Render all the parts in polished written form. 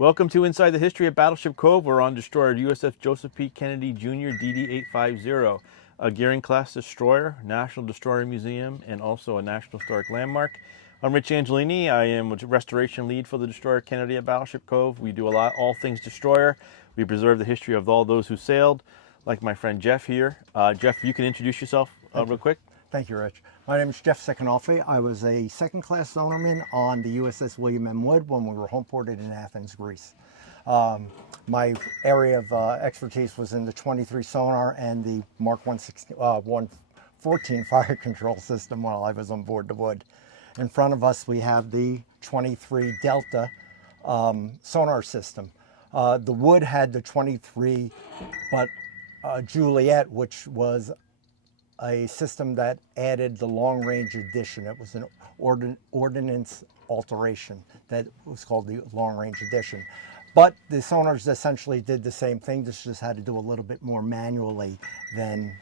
Welcome to Inside the History of Battleship Cove. We're on destroyer USS Joseph P. Kennedy Jr. DD-850, a Gearing-class destroyer, National Destroyer Museum, and also a National Historic Landmark. I'm Rich Angelini. I am a restoration lead for the destroyer Kennedy at Battleship Cove. We do all things destroyer. We preserve the history of all those who sailed, like my friend Jeff here. Jeff, you can introduce yourself real quick. Thank you, Rich. My name is Jeff Sekanolfi. I was a second-class sonarman on the USS William M. Wood when we were home ported in Athens, Greece. My area of expertise was in the 23 sonar and the Mark 114 fire control system while I was on board the Wood. In front of us, we have the 23 Delta sonar system. The Wood had the 23, but Juliet, which was a system that added the long-range edition. It was an ordnance alteration that was called the long-range edition. But the sonars essentially did the same thing, just had to do a little bit more manually than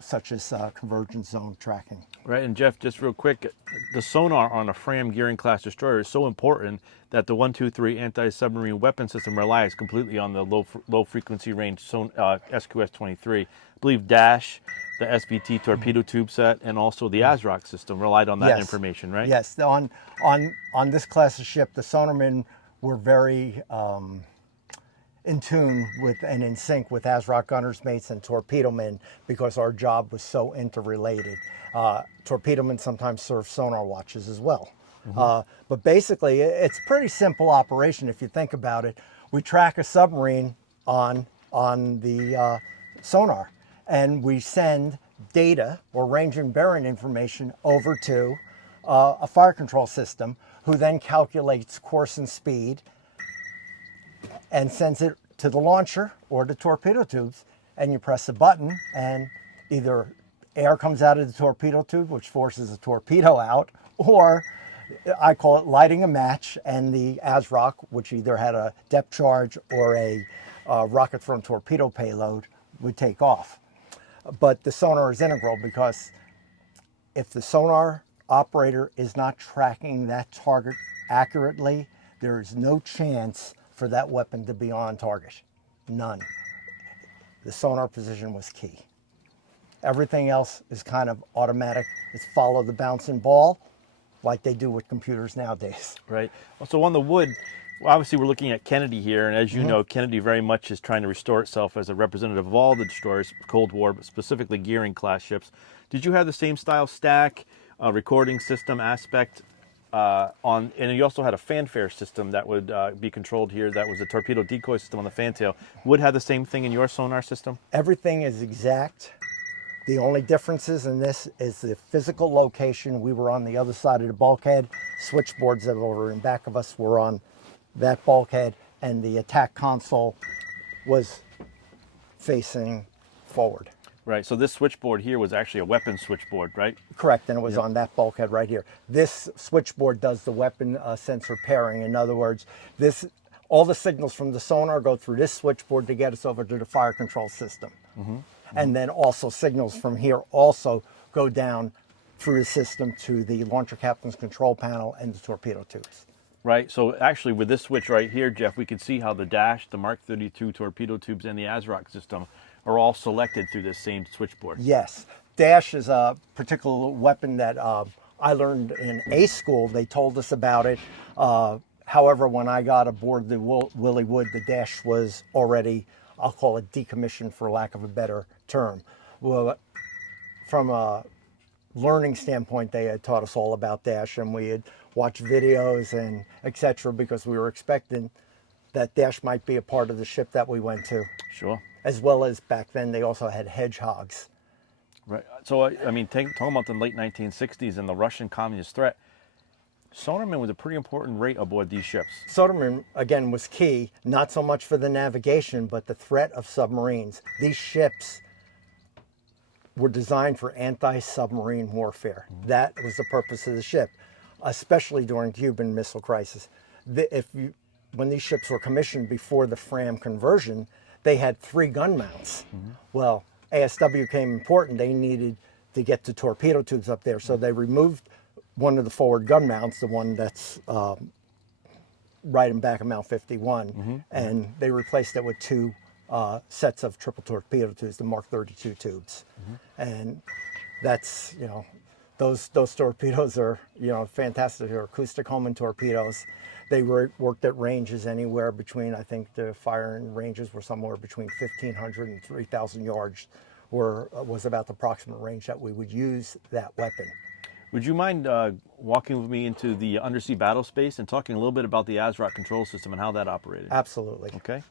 such as convergence zone tracking. Right, and Jeff, just real quick, the sonar on a Fram Gearing-class destroyer is so important that the 123 anti-submarine weapon system relies completely on the low frequency range SQS-23. I believe DASH, the SVT torpedo tube set, and also the ASROC system relied on that information, right? Yes, on this class of ship, the sonarmen were very in tune with and in sync with ASROC gunners, mates, and torpedo men because our job was so interrelated. Torpedo men sometimes serve sonar watches as well. But basically, it's a pretty simple operation if you think about it. We track a submarine on the sonar, and we send data or range and bearing information over to a fire control system, who then calculates course and speed and sends it to the launcher or the torpedo tubes, and you press a button and either air comes out of the torpedo tube, which forces a torpedo out, or I call it lighting a match, and the ASROC, which either had a depth charge or a rocket from torpedo payload, would take off. But the sonar is integral because if the sonar operator is not tracking that target accurately, there is no chance for that weapon to be on target. None. The sonar position was key. Everything else is kind of automatic. It's follow the bouncing ball like they do with computers nowadays. Right. So on the Wood, obviously we're looking at Kennedy here, and as you know, Kennedy very much is trying to restore itself as a representative of all the destroyers, Cold War, but specifically Gearing-class ships. Did you have the same style stack, recording system aspect and you also had a fanfare system that would be controlled here that was a torpedo decoy system on the fantail. Would have the same thing in your sonar system? Everything is exact. The only differences in this is the physical location. We were on the other side of the bulkhead. Switchboards that were in back of us were on that bulkhead, and the attack console was facing forward. Right, so this switchboard here was actually a weapon switchboard, right? Correct, and it was on that bulkhead right here. This switchboard does the weapon sensor pairing. In other words, all the signals from the sonar go through this switchboard to get us over to the fire control system. And then also signals from here also go down through the system to the launcher captain's control panel and the torpedo tubes. Right, so actually with this switch right here, Jeff, we can see how the DASH, the Mark 32 torpedo tubes, and the ASROC system are all selected through this same switchboard. Yes, DASH is a particular weapon that I learned in A school. They told us about it. However, when I got aboard the Willie Wood, the DASH was already, I'll call it decommissioned for lack of a better term. Well, from a learning standpoint, they had taught us all about DASH, and we had watched videos and etc. because we were expecting that DASH might be a part of the ship that we went to. Sure. As well as back then, they also had hedgehogs. Right. So, I mean, talking about the late 1960s and the Russian communist threat, sonarman was a pretty important rate aboard these ships. Sonarman, again, was key, not so much for the navigation, but the threat of submarines. These ships were designed for anti-submarine warfare. That was the purpose of the ship, especially during Cuban Missile Crisis. When these ships were commissioned before the Fram conversion, they had 3 gun mounts. Well, ASW became important. They needed to get the torpedo tubes up there, so they removed one of the forward gun mounts, the one that's right in back of Mount 51, and they replaced it with two sets of triple torpedo tubes, the Mark 32 tubes, and that's, you know, those torpedoes are, you know, fantastic. They're acoustic Hohmann torpedoes. They worked at ranges anywhere between, I think the firing ranges were somewhere between 1,500 and 3,000 yards, was about the approximate range that we would use that weapon. Would you mind walking with me into the undersea battle space and talking a little bit about the ASROC control system and how that operated? Absolutely. Okay.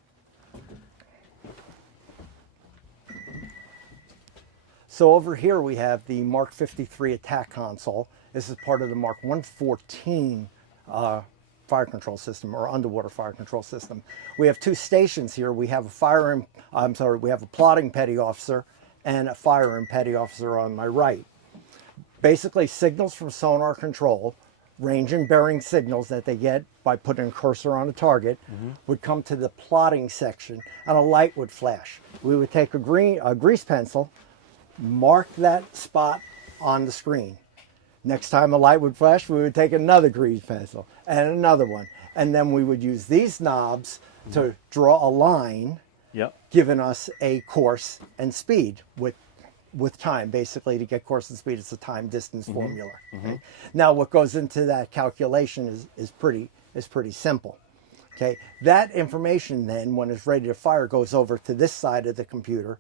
So over here we have the Mark 53 attack console. This is part of the Mark 114 fire control system, or underwater fire control system. We have two stations here. We have we have a plotting petty officer and a firing petty officer on my right. Basically, signals from sonar control, range and bearing signals that they get by putting a cursor on a target, would come to the plotting section, and a light would flash. We would take a grease pencil, mark that spot on the screen. Next time a light would flash, we would take another grease pencil and another one. And then we would use these knobs to draw a line, giving us a course and speed with time, basically, to get course and speed. It's a time distance formula. Okay? Now what goes into that calculation is pretty simple. Okay, that information then, when it's ready to fire, goes over to this side of the computer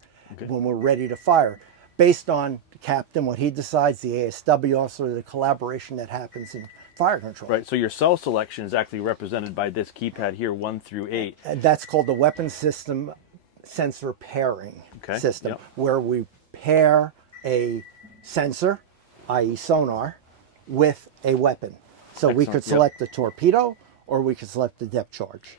when we're ready to fire, based on the captain, what he decides, the ASW officer, the collaboration that happens in fire control. Right, so your cell selection is actually represented by this keypad here, 1 through 8. And that's called the weapon system sensor pairing system, where we pair a sensor, i.e. sonar, with a weapon. So we could select a torpedo, or we could select the depth charge.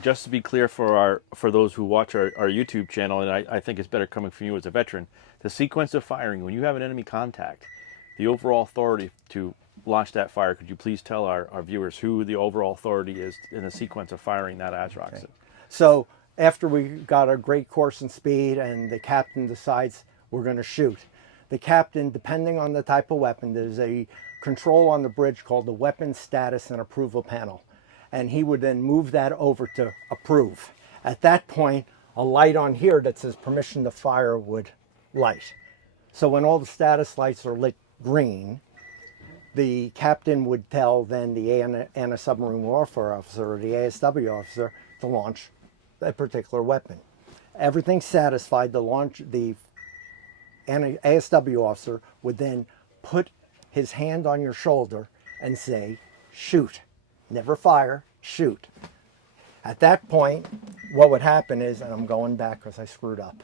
Just to be clear for those who watch our YouTube channel, and I think it's better coming from you as a veteran, the sequence of firing, when you have an enemy contact, the overall authority to launch that fire, could you please tell our viewers who the overall authority is in the sequence of firing that ASROC? Okay. So after we got a great course and speed and the captain decides we're going to shoot, the captain, depending on the type of weapon, there's a control on the bridge called the weapon status and approval panel. And he would then move that over to approve. At that point, a light on here that says permission to fire would light. So when all the status lights are lit green, the captain would tell then the anti-submarine warfare officer or the ASW officer to launch a particular weapon. Everything's satisfied, the ASW officer would then put his hand on your shoulder and say, shoot. Never fire, shoot. At that point, what would happen is, and I'm going back because I screwed up.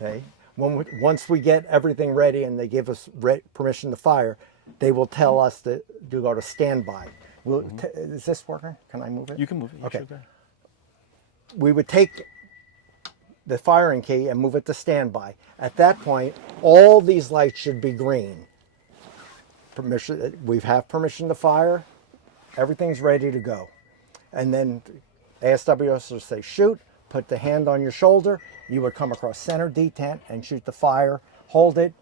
Okay, once we get everything ready and they give us permission to fire, they will tell us to go to standby. Is this working? Can I move it? You can move it. Okay. We would take the firing key and move it to standby. At that point, all these lights should be green. Permission, we have permission to fire, everything's ready to go. And then ASW officers say shoot, put the hand on your shoulder, you would come across center detent and shoot the fire, hold it,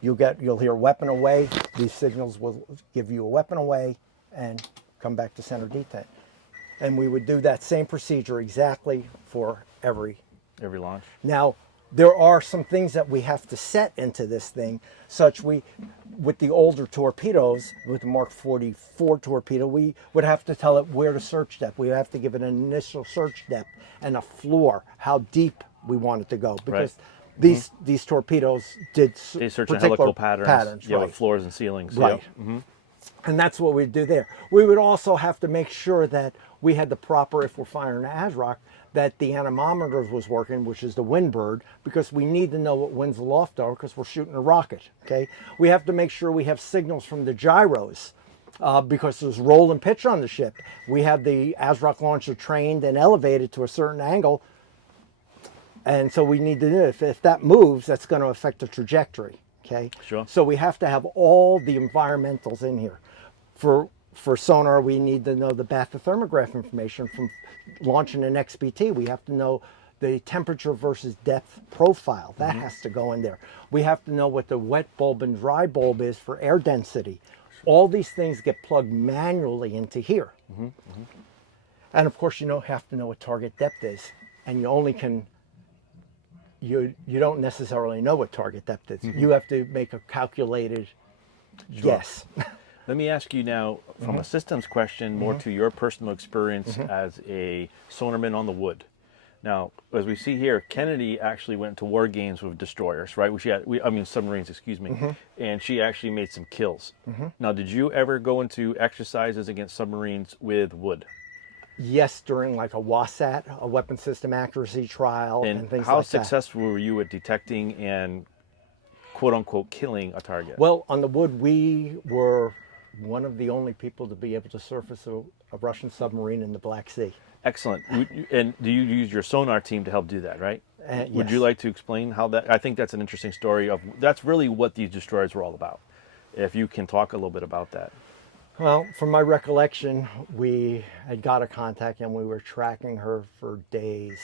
you'll hear weapon away, these signals will give you a weapon away, and come back to center detent. And we would do that same procedure exactly for every launch. Now, there are some things that we have to set into this thing, such with the older torpedoes, with the Mark 44 torpedo, we would have to tell it where to search depth. We have to give it an initial search depth and a floor, how deep we want it to go, because these torpedoes they search in helical patterns with floors and ceilings. Right. And that's what we'd do there. We would also have to make sure that we had the proper, if we're firing an ASROC, that the anemometer was working, which is the wind bird, because we need to know what winds aloft are because we're shooting a rocket. Okay, we have to make sure we have signals from the gyros because there's roll and pitch on the ship. We have the ASROC launcher trained and elevated to a certain angle, and so we need to know if that moves, that's going to affect the trajectory. Okay, sure. So we have to have all the environmentals in here. For sonar, we need to know the bathythermograph information from launching an XBT. We have to know the temperature versus depth profile. That has to go in there. We have to know what the wet bulb and dry bulb is for air density. All these things get plugged manually into here. And of course, you have to know what target depth is. And you only can, you don't necessarily know what target depth is. You have to make a calculated guess. Let me ask you now, from a systems question, more to your personal experience as a sonarman on the wood. Now, as we see here, Kennedy actually went to war games with destroyers, right? Submarines, excuse me. And she actually made some kills. Now, did you ever go into exercises against submarines with wood? Yes, during like a WASAT, a weapon system accuracy trial, and things like that. How successful were you at detecting and quote unquote killing a target? Well, on the wood, we were one of the only people to be able to surface a Russian submarine in the Black Sea. Excellent. And do you use your sonar team to help do that, right? Would you Yes. like to explain how that? I think that's an interesting story of that's really what these destroyers were all about. If you can talk a little bit about that. Well, from my recollection, we had got a contact and we were tracking her for days.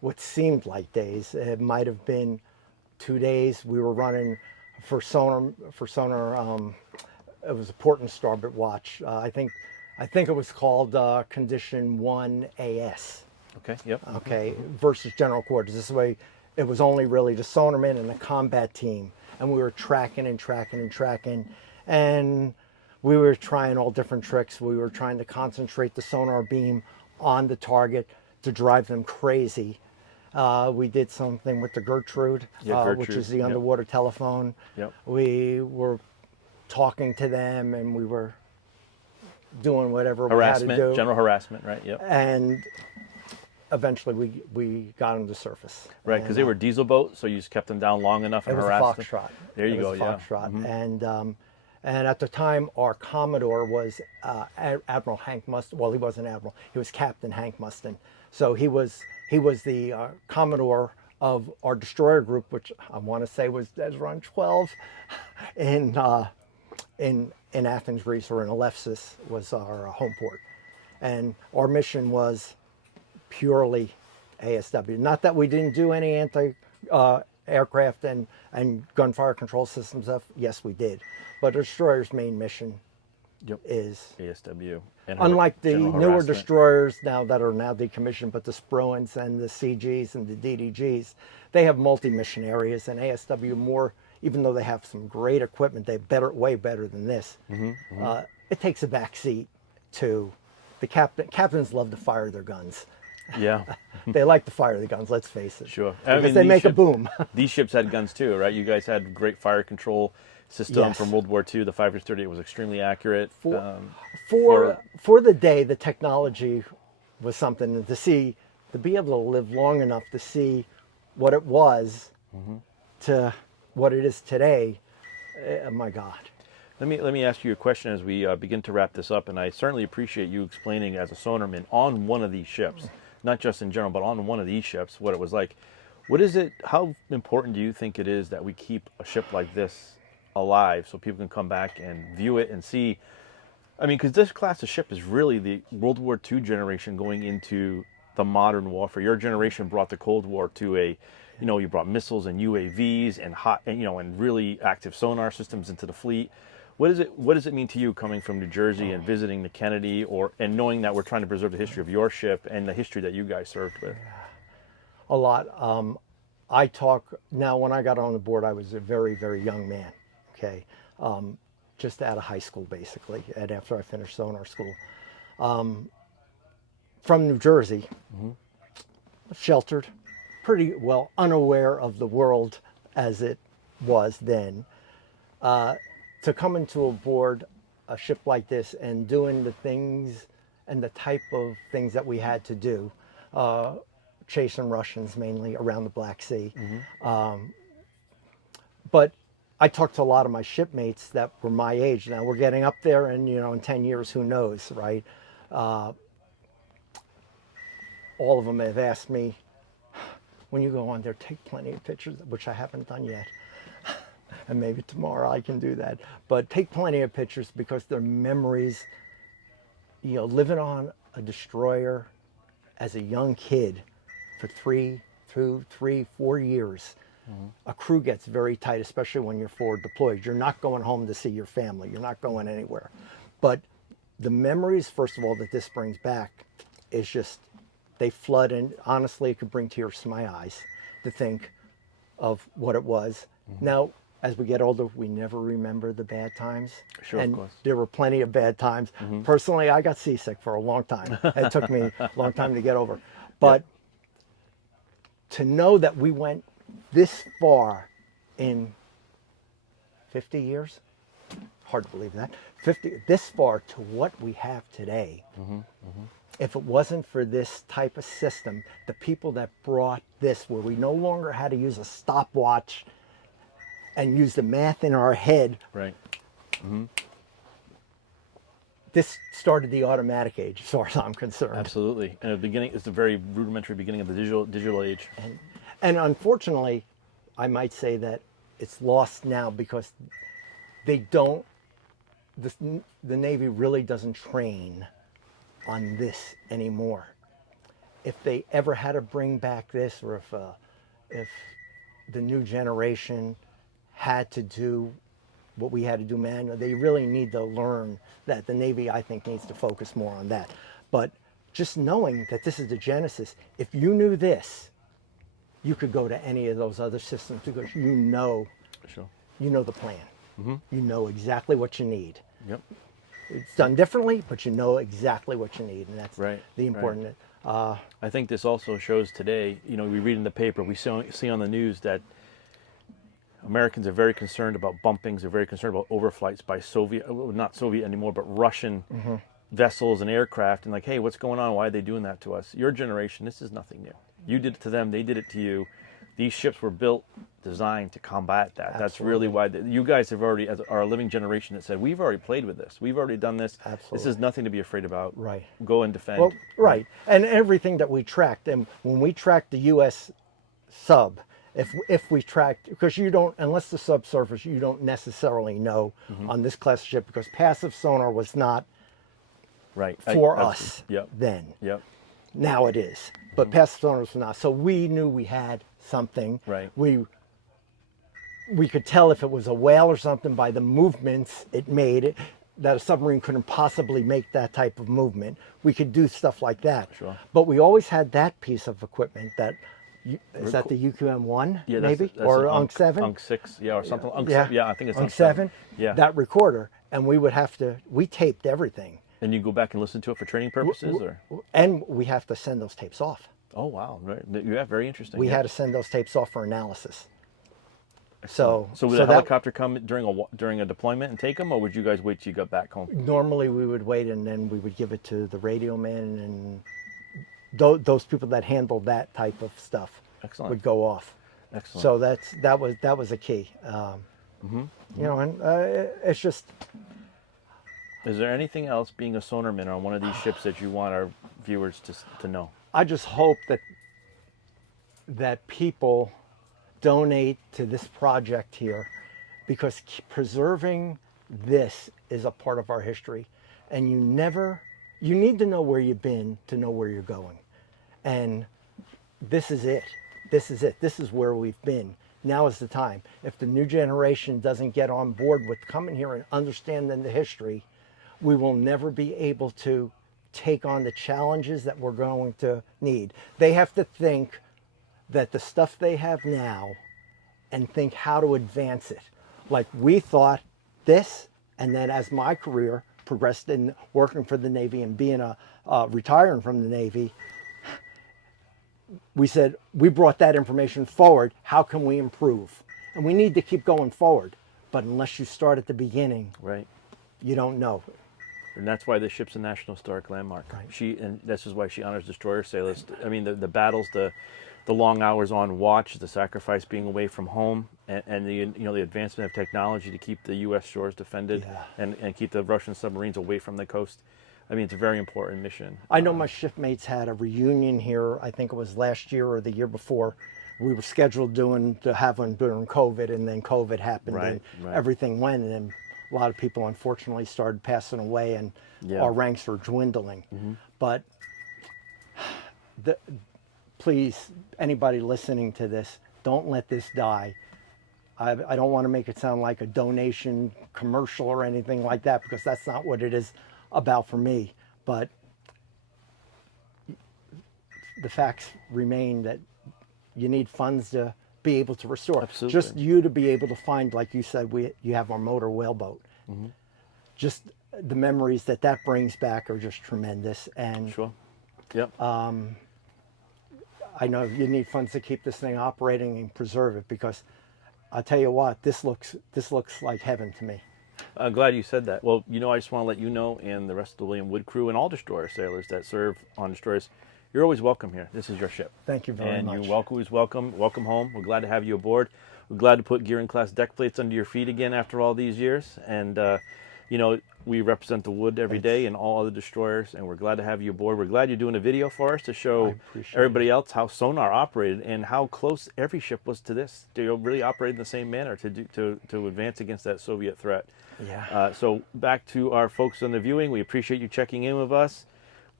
What seemed like days. It might have been 2 days. We were running for sonar. It was a port and starboard watch. I think it was called Condition 1 AS. Okay. Yep. Okay, versus general quarters. This way, it was only really the sonarman and the combat team, and we were tracking and tracking and tracking, and we were trying all different tricks. We were trying to concentrate the sonar beam on the target to drive them crazy. We did something with the Gertrude, which is the underwater telephone. Yep. We were talking to them, and we were doing whatever Harassment, we had to do. general harassment, right? Yep. And eventually we got them to surface. Right, because they were diesel boats, so you just kept them down long enough and It was a harassed them. Foxtrot. There you go. It was a Foxtrot. And at the time, our Commodore was Admiral Hank Mustin. Well, he wasn't Admiral. He was Captain Hank Mustin. So he was the Commodore of our destroyer group, which I want to say was Desron 12 in Athens, Greece, or in Alephsis was our home port. And our mission was purely ASW. Not that we didn't do any anti-aircraft and gunfire control systems stuff. Yes, we did. But the destroyer's main mission is ASW. And unlike the general newer harassment. destroyers that are now decommissioned, but the Spruans and the CGs and the DDGs, they have multi-mission areas, and ASW more, even though they have some great equipment, they're way better than this. It takes a back seat to the captain. Captains love to fire their guns. Yeah. They like to fire the guns, let's face it. Sure. Because they make a boom. These ships had guns too, right? You guys had great fire control system Yes. from World War II. The 538 was extremely accurate. For the day, the technology was something to be able to live long enough to see what it was to what it is today. Oh my God. Let me ask you a question as we begin to wrap this up, and I certainly appreciate you explaining as a sonarman on one of these ships, not just in general, but on one of these ships, what it was like. What is it? How important do you think it is that we keep a ship like this alive so people can come back and view it and see? I mean, because this class of ship is really the World War II generation going into the modern warfare. Your generation brought the Cold War to a, you brought missiles and UAVs and and really active sonar systems into the fleet. What does it mean to you coming from New Jersey and visiting the Kennedy, and knowing that we're trying to preserve the history of your ship and the history that you guys served with? A lot. I talk now. When I got on the board, I was a very, very young man. Okay, just out of high school basically, and after I finished sonar school, from New Jersey, sheltered, pretty well unaware of the world as it was then. To come into aboard a ship like this and doing the things and the type of things that we had to do, chasing Russians mainly around the Black Sea. But I talked to a lot of my shipmates that were my age. Now we're getting up there, and in 10 years, who knows, right? All of them have asked me, when you go on there, take plenty of pictures, which I haven't done yet. And maybe tomorrow I can do that. But take plenty of pictures, because they're memories. Living on a destroyer as a young kid for 4 years, a crew gets very tight, especially when you're forward deployed. You're not going home to see your family. You're not going anywhere. But the memories, first of all, that this brings back is just, they flood, and honestly, it could bring tears to my eyes to think of what it was. Now, as we get older, we never remember the bad times. Sure, and of course. there were plenty of bad times. Personally, I got seasick for a long time. It took me a long time to get over. But to know that we went this far in 50 years, hard to believe that, 50, this far to what we have today. If it wasn't for this type of system, the people that brought this, where we no longer had to use a stopwatch and use the math in our head, Right. this started the automatic age, as far as I'm concerned. Absolutely. And the beginning, it's the very rudimentary beginning of the digital age. And unfortunately, I might say that it's lost now because they don't, the Navy really doesn't train on this anymore. If they ever had to bring back this, or if the new generation had to do what we had to do manually, they really need to learn that. The Navy, I think, needs to focus more on that. But just knowing that this is the genesis, if you knew this, you could go to any of those other systems because you know the plan. You know exactly what you need. Yep. It's done differently, but you know exactly what you need, and that's the important. I think this also shows today, we read in the paper, we see on the news that Americans are very concerned about bumpings, they're very concerned about overflights by not Soviet anymore, but Russian vessels and aircraft, and like, hey, what's going on? Why are they doing that to us? Your generation, this is nothing new. You did it to them, they did it to you. These ships were built, designed to combat that. Absolutely. That's really why you guys have already, as our living generation, that said, we've already played with this. We've already done this. Absolutely. This is nothing to be afraid about. Right. Go and defend. Well, right. And everything that we tracked, and when we tracked the U.S. sub, if we tracked, because you don't, unless the subsurface, you don't necessarily know on this class of ship, because passive sonar was not for us then. Yep. Now it is, but passive sonar was not. So we knew we had something. Right. We could tell if it was a whale or something by the movements it made, that a submarine couldn't possibly make that type of movement. We could do stuff like that. Sure. But we always had that piece of equipment that, is that the UQM-1 maybe? Or UNC 7? UNC 6, or something. UNC, I think it's UNC 7. Yeah. That recorder, and we taped everything. And you go back and listen to it for training purposes? And we have to send those tapes off. Oh, wow. Right. Yeah, very interesting. We had to send those tapes off for analysis. So would a helicopter come during a deployment and take them, or would you guys wait till you got back home? Normally we would wait, and then we would give it to the radio man, and those people that handled that type of stuff would go off. Excellent. So that was a key. And it's just. Is there anything else, being a sonarman on one of these ships, that you want our viewers to know? I just hope that people donate to this project here, because preserving this is a part of our history, and you need to know where you've been to know where you're going. And this is it. This is where we've been. Now is the time. If the new generation doesn't get on board with coming here and understanding the history, we will never be able to take on the challenges that we're going to need. They have to think that the stuff they have now and think how to advance it. Like we thought this, and then as my career progressed in working for the Navy and being retiring from the Navy, we said, we brought that information forward. How can we improve? And we need to keep going forward. But unless you start at the beginning, you don't know. And that's why this ship's a National Historic Landmark. Right. And this is why she honors destroyer sailors. I mean, the battles, the long hours on watch, the sacrifice being away from home, and the the advancement of technology to keep the U.S. shores defended and keep the Russian submarines away from the coast. I mean, it's a very important mission. I know my shipmates had a reunion here. I think it was last year or the year before. We were scheduled to have one during COVID, and then COVID happened, and everything went, and a lot of people unfortunately started passing away, and our ranks were dwindling. But please, anybody listening to this, Don't let this die. I don't want to make it sound like a donation commercial or anything like that, because that's not what it is about for me. But the facts remain that you need funds to be able to restore. Absolutely. Just you to be able to find, like you said, you have our motor whaleboat. Just the memories that brings back are just tremendous. And Sure. Yep. I know you need funds to keep this thing operating and preserve it, because I'll tell you what, this looks like heaven to me. I'm glad you said that. Well, I just want to let you know, and the rest of the William Wood crew and all destroyer sailors that serve on destroyers, you're always welcome here. This is your ship. Thank you very much. And you're always welcome. Welcome home. We're glad to have you aboard. We're glad to put Gearing class deck plates under your feet again after all these years. And we represent the Wood every day and all other destroyers, and we're glad to have you aboard. We're glad you're doing a video for us to show everybody else how Sonar operated and how close every ship was to this. They really operated in the same manner to advance against that Soviet threat. Yeah. So back to our folks on the viewing, we appreciate you checking in with us.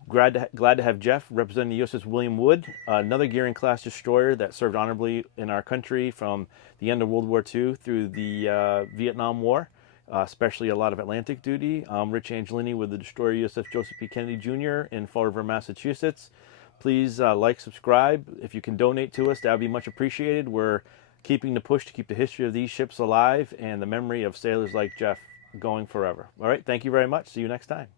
Glad to have Jeff representing the USS William Wood, another Gearing class destroyer that served honorably in our country from the end of World War II through the Vietnam War. Especially a lot of Atlantic duty. I'm Rich Angelini with the destroyer USS Joseph P. Kennedy Jr. in Fall River, Massachusetts. Please like, subscribe. If you can donate to us, that would be much appreciated. We're keeping the push to keep the history of these ships alive and the memory of sailors like Jeff going forever. All right, thank you very much. See you next time.